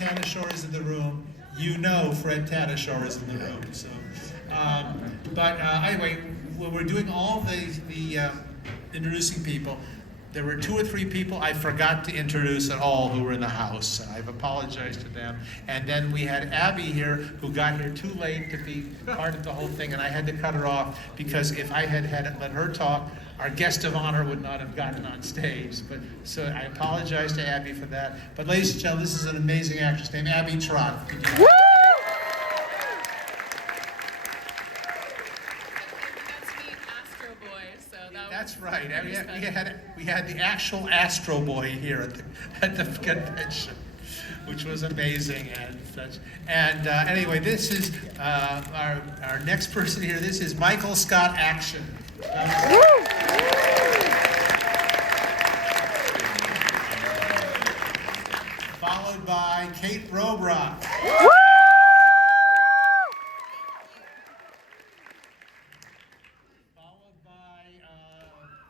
Tatasciore is in the room, you know Fred Tatasciore is in the room. So, anyway, when we're doing all the introducing people, there were 2 or 3 people I forgot to introduce at all who were in the house. I've apologized to them. And then we had Abby here, who got here too late to be part of the whole thing, and I had to cut her off because if I had let her talk, our guest of honor would not have gotten on stage. So I apologize to Abby for that. But ladies and gentlemen, this is an amazing actress named Abby Trott. That's right. We had the actual Astro Boy here at the convention, which was amazing and such. And anyway, this is our next person here. This is Michael Scott Action. Followed by Kate Robrock.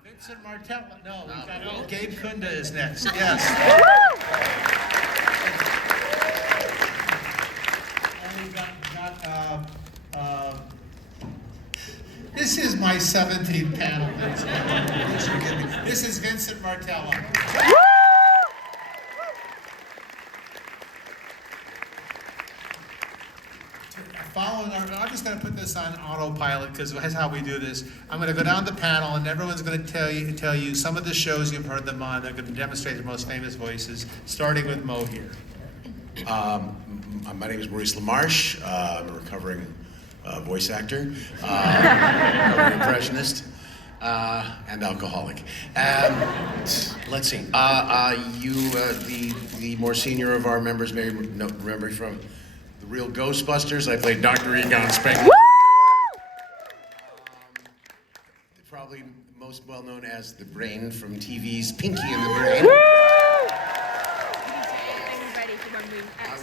Vincent Martella. No, we got Gabe Kunda is next. Yes. And we got this is my 17th panel. This is Vincent Martella. I'm just going to put this on autopilot because that's how we do this. I'm going to go down the panel and everyone's going to tell you some of the shows you've heard them on. They're going to demonstrate their most famous voices, starting with Mo here. My name is Maurice LaMarche. I'm a recovering voice actor, recovering impressionist, and alcoholic. Let's see. The more senior of our members may remember me from The Real Ghostbusters. I played Dr. Egon Spengler. Probably most well known as the Brain from TV's Pinky and the Brain. I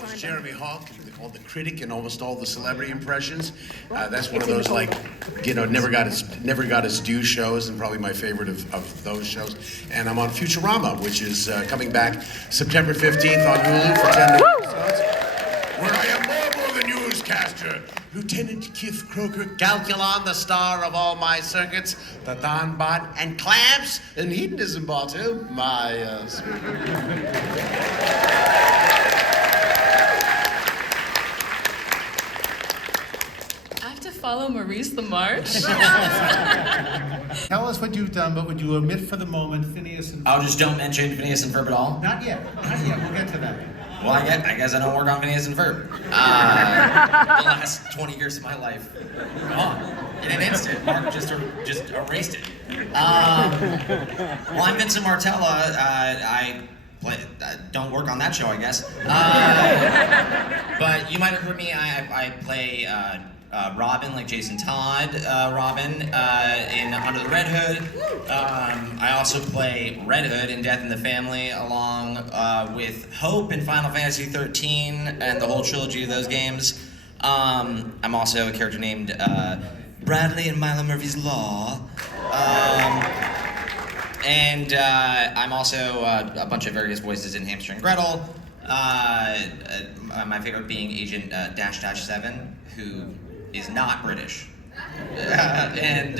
was Jeremy Hawk, called the critic in almost all the celebrity impressions. That's one of those, like, never got its due shows, and probably my favorite of those shows. And I'm on Futurama, which is coming back September 15th on Hulu for 10 episodes, where I am more than newscaster, Lieutenant Kif Croker, Calculon, the star of all my circuits, the Donbot, and Clamps, and Hedonism Ball too. Follow Maurice LaMarche. Tell us what you've done, but would you omit for the moment Phineas and Ferb? Oh, just don't mention Phineas and Ferb at all? Not yet. We'll get to that. Well, I guess I don't work on Phineas and Ferb. The last 20 years of my life. In an instant. Mark just erased it. Well, I'm Vincent Martella. I don't work on that show, I guess. But you might have heard me. I play Robin, like Jason Todd, Robin, in Under the Red Hood. I also play Red Hood in Death in the Family, along with Hope in Final Fantasy XIII and the whole trilogy of those games. I'm also a character named Bradley in Milo Murphy's Law. And I'm also a bunch of various voices in Hamster and Gretel. My favorite being Agent --7, who is not British. And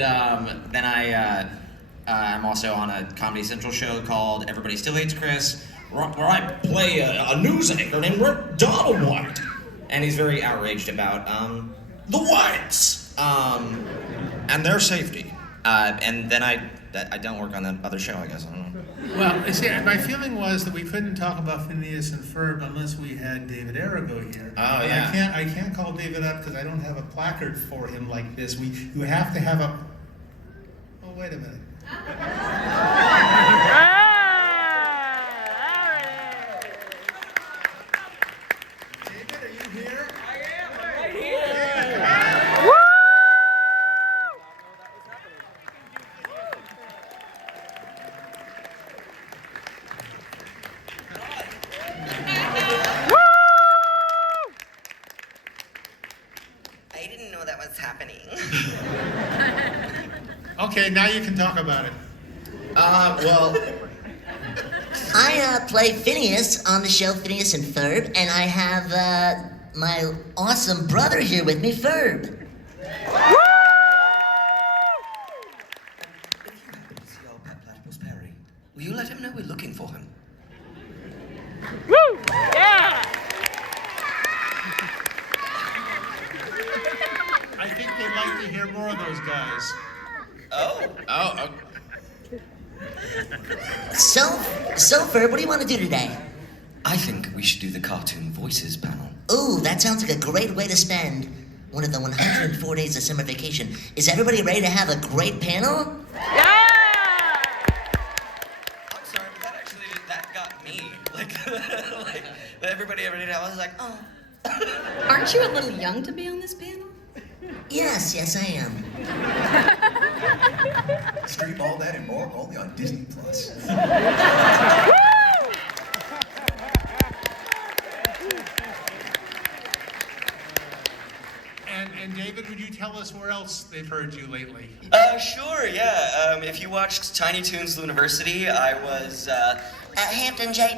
then I'm also on a Comedy Central show called Everybody Still Hates Chris, where I play a news anchor named Rick Donald-White. And he's very outraged about the whites and their safety. And then I don't work on that other show, I guess. I don't know. Well, you see, my feeling was that we couldn't talk about Phineas and Ferb unless we had David Errigo here. Oh, yeah. I can't call David up because I don't have a placard for him like this. You have to have a... Oh, wait a minute. David, are you here? I am right here. I didn't know that was happening. Okay, now you can talk about it. Well, I play Phineas on the show Phineas and Ferb, and I have my awesome brother here with me, Ferb. If you happen to see old Pet Platypus Perry, will you let him know we're looking for him? Woo! Yeah! I think they'd like to hear more of those guys. Oh, So Ferb, what do you want to do today? I think we should do the cartoon voices panel. Ooh, that sounds like a great way to spend one of the 104 days of summer vacation. Is everybody ready to have a great panel? Yeah! I'm sorry, but that got me. Like everybody ever did. I was like, oh. Aren't you a little young to be on this panel? Yes, I am. Stream all that and more only on Disney Plus. And David, would you tell us where else they've heard you lately? Sure, yeah. If you watched Tiny Toons University, I was, Hampton J.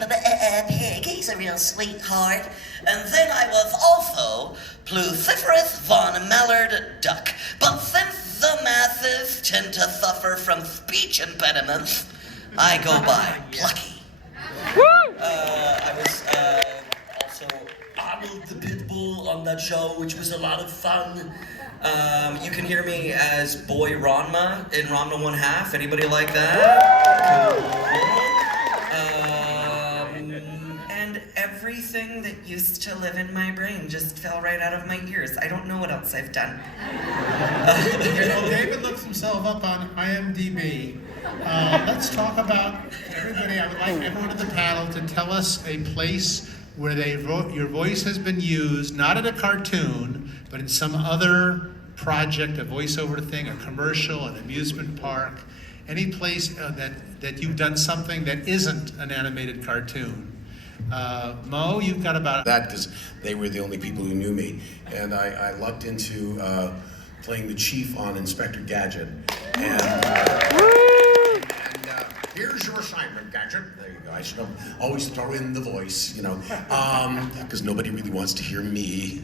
Pig, he's a real sweetheart. and then I was also Pluciferous von Mallard Duck. But since the masses tend to suffer from speech impediments, I go by Plucky. I was, also Arnold the Pitbull on that show, which was a lot of fun. You can hear me as Boy Ranma in Ranma 1/2. Anybody like that? Cool. And everything that used to live in my brain just fell right out of my ears. I don't know what else I've done. Well, David looks himself up on IMDb. Let's talk about everybody. I would like everyone at the panel to tell us a place where your voice has been used, not in a cartoon, but in some other project, a voiceover thing, a commercial, an amusement park, any place that you've done something that isn't an animated cartoon. Mo, you've got about... that because they were the only people who knew me. And I lucked into playing the chief on Inspector Gadget. And here's your assignment, Gadget. There you go. I should always throw in the voice, because nobody really wants to hear me.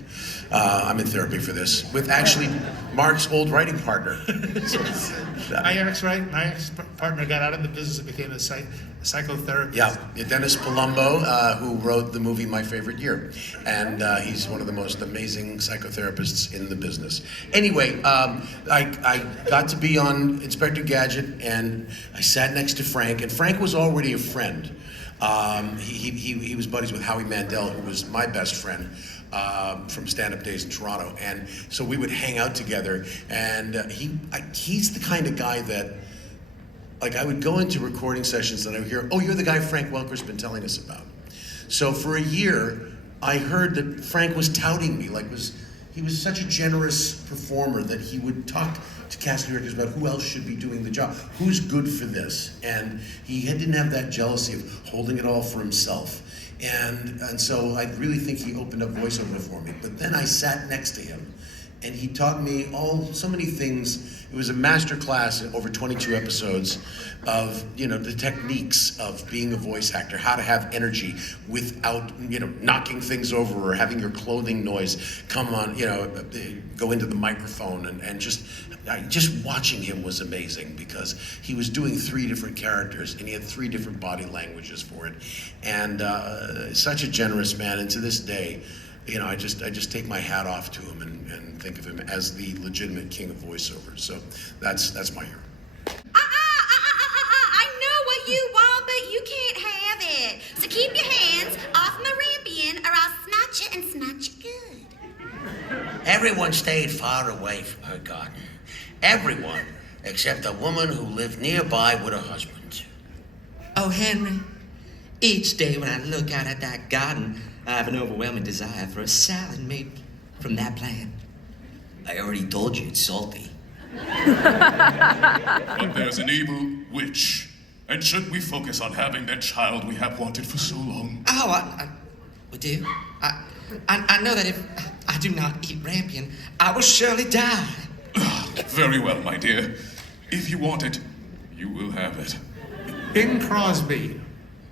I'm in therapy for this, with actually Mark's old writing partner. My ex-partner got out of the business and became a psychotherapist. Yeah, Dennis Palumbo, who wrote the movie My Favorite Year. And he's one of the most amazing psychotherapists in the business. Anyway, I got to be on Inspector Gadget, and I sat next to Frank, and Frank was already a friend. He was buddies with Howie Mandel, who was my best friend from stand-up days in Toronto. And so we would hang out together, and he's the kind of guy that, like, I would go into recording sessions and I would hear, oh, you're the guy Frank Welker's been telling us about. So for a year, I heard that Frank was touting me, he was such a generous performer that he would talk to casting directors about who else should be doing the job, who's good for this. And he didn't have that jealousy of holding it all for himself. And so I really think he opened up voiceover for me. But then I sat next to him, and he taught me so many things. It was a master class over 22 episodes of, the techniques of being a voice actor, how to have energy without, knocking things over or having your clothing noise come on, go into the microphone, and just watching him was amazing because he was doing 3 different characters and he had 3 different body languages for it. And such a generous man, and to this day, I just take my hat off to him and think of him as the legitimate king of voiceovers. So that's my hero. I know what you want, but you can't have it. So keep your hands off my rampion or I'll snatch it and snatch it good. Everyone stayed far away from her garden. Everyone, except a woman who lived nearby with her husband. Oh, Henry, each day when I look out at that garden, I have an overwhelming desire for a salad made from that plant. I already told you it's salty. But there's an evil witch. And should we focus on having that child we have wanted for so long? Oh, we do? I know that if I do not eat rampion, I will surely die. Very well, my dear. If you want it, you will have it. Bing Crosby,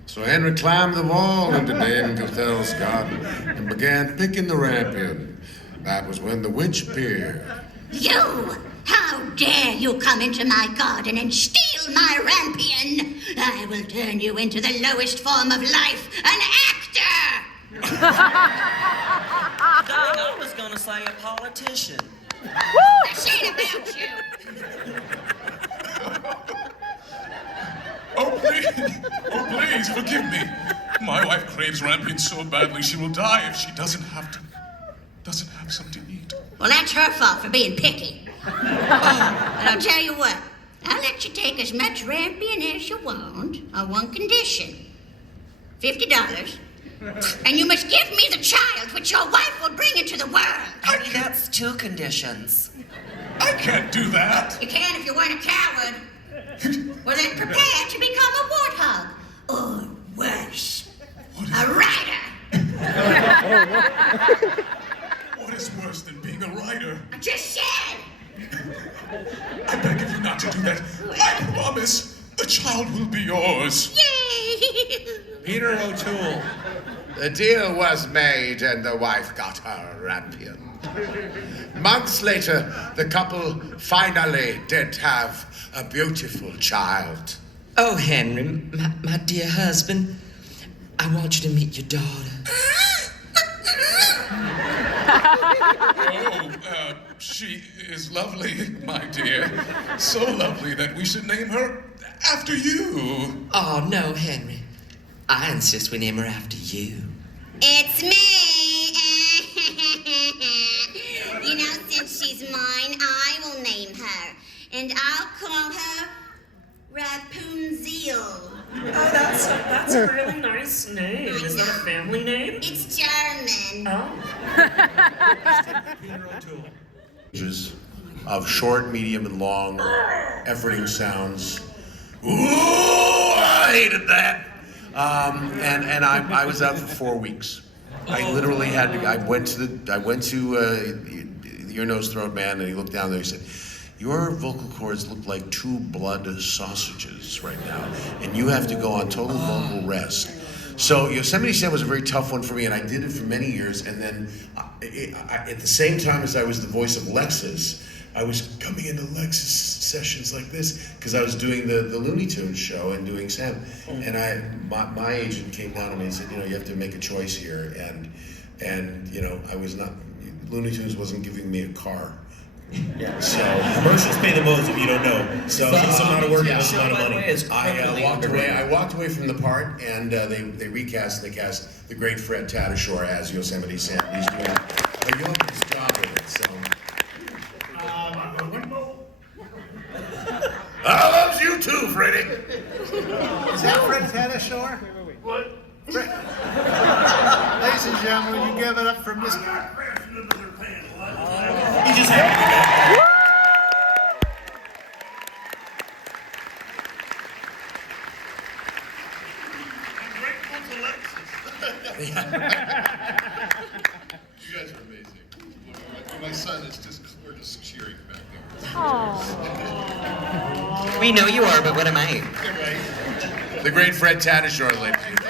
So Henry climbed the wall into Dame Costello's garden and began picking the rampion. That was when the witch appeared. You! How dare you come into my garden and steal my rampion? I will turn you into the lowest form of life, an actor! I was gonna say a politician. This ain't about you! Oh, please, forgive me. My wife craves rampion so badly she will die if she doesn't have something to eat. Well, that's her fault for being picky. And I'll tell you what, I'll let you take as much rampion as you want on one condition. $50. And you must give me the child which your wife will bring into the world. That's 2 conditions. I can't do that. You can if you weren't a coward. Well, then prepare to become a warthog. Or worse, a rider. What is worse than being a writer? I just said. I beg of you not to do that. I promise the child will be yours. Yay! Peter O'Toole. The deal was made and the wife got her rampion. Months later, the couple finally did have a beautiful child. Oh, Henry, my dear husband, I want you to meet your daughter. She is lovely, my dear. So lovely that we should name her after you. Oh, no, Henry. I insist we name her after you. It's me. You know, since she's mine, I will name her. And I'll call her Rapunzel. Oh, that's a really nice name. Is that a family name? It's German. Oh. Peter O'Toole. Of short, medium, and long efforting sounds. Ooh, I hated that. And I was out for 4 weeks. I literally had to. I went to ear, nose, throat man, and he looked down there. He said, "Your vocal cords look like 2 blood sausages right now, and you have to go on total vocal rest." So Yosemite Sam was a very tough one for me, and I did it for many years. And then, at the same time as I was the voice of Lexus, I was coming into Lexus sessions like this because I was doing the Looney Tunes show and doing Sam. And my agent came down to me and said, you have to make a choice here. And I was not. Looney Tunes wasn't giving me a car. Yeah. So commercials pay the most if you don't know. So it's amount of work, it's amount of money. I walked away from the part, and they recast. They cast the great Fred Tatasciore as Yosemite Sam. He's doing a humongous job with it. So. I love you too, Freddie. Is that Fred Tatasciore? What? Ladies and gentlemen, you give it up for Mr. He just had I'm grateful to Lexus. You guys are amazing. My son is we're just cheering back there. We know you are, but what am I? The great Fred Tatasciore, ladies and gentlemen.